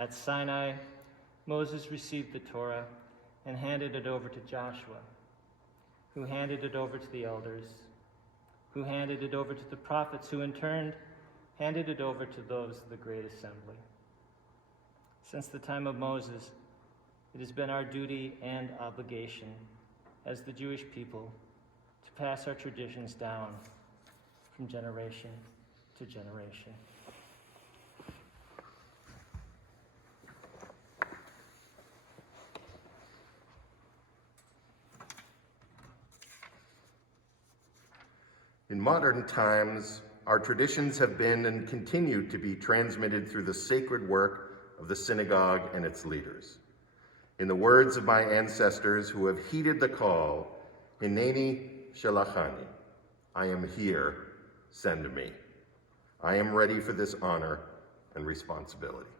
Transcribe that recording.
At Sinai, Moses received the Torah and handed it over to Joshua, who handed it over to the elders, who handed it over to the prophets, who in turn handed it over to those of the great assembly. Since the time of Moses, it has been our duty and obligation as the Jewish people to pass our traditions down from generation to generation. In modern times, our traditions have been and continue to be transmitted through the sacred work of the synagogue and its leaders. In the words of my ancestors who have heeded the call, Hineni shalachani, I am here, send me. I am ready for this honor and responsibility.